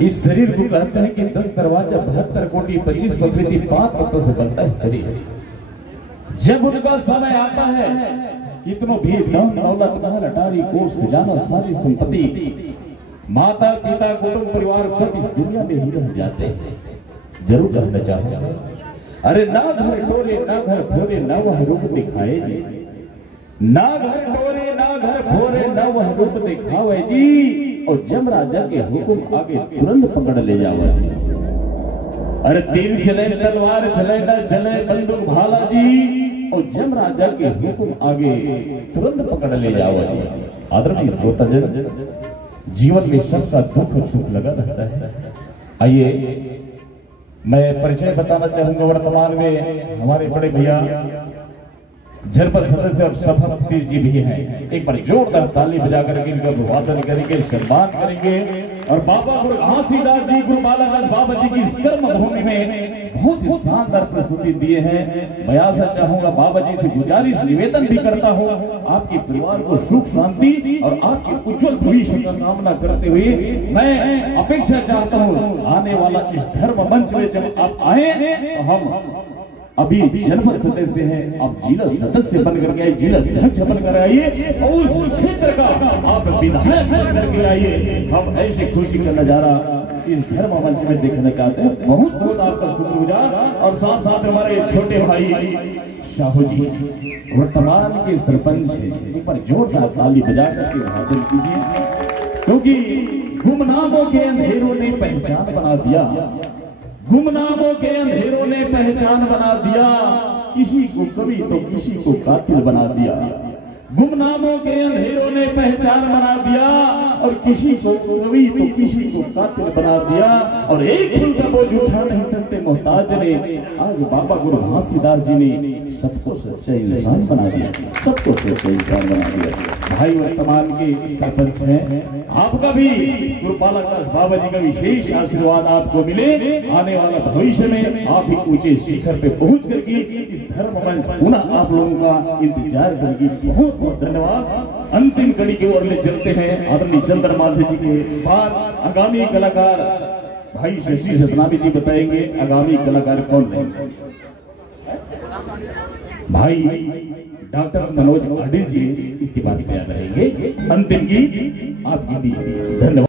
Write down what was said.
इस शरीर को कहते हैं कि 10 दरवाजा 72 कोटि 25 प्रकृति 5 तत्व से बनता है शरीर। जब उनका समय आता है, कितनों भी धन दौलत महल अटारी कोष खजाना सारी संपत्ति माता पिता कुटुंब परिवार सब इस दुनिया में ही रह जाते हैं, जरूर रहना चाहते। अरे ना घर टोरे ना घर फोरे ना वह रूप दिखाए जी, ना घर टोरे ना घर फोरे ना वह रूप दिखावे जी, और जम राजा के हुक्म आगे तुरंत पकड़ ले जावे। अरे तीर चले तलवार चले न चले बंदूक भाला जी, और जम राजा के हुक्म आगे तुरंत पकड़ ले जावे। आदरणीय श्रोताजन, जीवन में सबका दुख और सुख लगा रहता है। आइए मैं परिचय बताना चाहूंगा। वर्तमान में हमारे बड़े भैया जनपद सदस्य और सभापति जी भी हैं। एक बार जोरदार ताली बजा करके इनका अभिवादन करेंगे, सम्मान करेंगे। और बाबा गुरु घासीदास जी गुरु बालादास बाबा जी की इस कर्म भूमि में बहुत ही शानदार प्रस्तुति दिए हैं। मैं आशा चाहूंगा, बाबा जी से गुजारिश निवेदन भी करता हूं, आपके परिवार को सुख शांति और आपके उज्जवल भविष्य का कामना करते हुए मैं अपेक्षा चाहता हूं, आने वाला इस धर्म मंच में जब आप आए तो हम अभी जनपद सदस्य हैं, आप जिला सदस्य बन करके आइए, जिला अध्यक्ष बन कर आइए और उस क्षेत्र का आप विधायक बन करके आइए। हम ऐसे खुशी का नजारा इस धर्म मंच में देखना चाहते हैं। बहुत बहुत आपका शुक्रगुजार। और साथ साथ हमारे छोटे भाई शाहू जी वर्तमान के सरपंच हैं, एक बार जोरदार ताली बजा करके अभिवादन कीजिए, क्योंकि गुमनामों के अंधेरों ने पहचान बना दिया, गुमनामों के अंधेरों ने पहचान बना दिया, किसी को कवि तो किसी को कातिल बना दिया। गुमनामों के अंधेरों ने पहचान बना दिया, और किसी को कवि तो किसी को कातिल बना दिया। और एक फूल का बोझ उठा नहीं सकते मोहताज ने, आज बाबा गुरु घासीदास जी ने सबको सच्चा इंसान बना दिया, सबको सच्चा इंसान बना दिया। भाई वर्तमान के सरपंच हैं, आपका भी गुरु बालादास बाबा जी का विशेष आशीर्वाद आपको मिले। आने वाला भविष्य में आप भी ऊंचे शिखर पे पहुंच करके इस धर्म मंच पुनः आप लोगों का इंतजार करेगी। बहुत बहुत धन्यवाद। अंतिम कड़ी की ओर ले चलते हैं। आदरणीय चंद्रमाल जी के बाद आगामी कलाकार भाई शशि सतनामी जी बताएंगे आगामी कलाकार कौन है। भाई डॉक्टर मनोज अडिल जी इसके बाद तैयार रहेंगे। अंतिम गीत आपकी दी। धन्यवाद।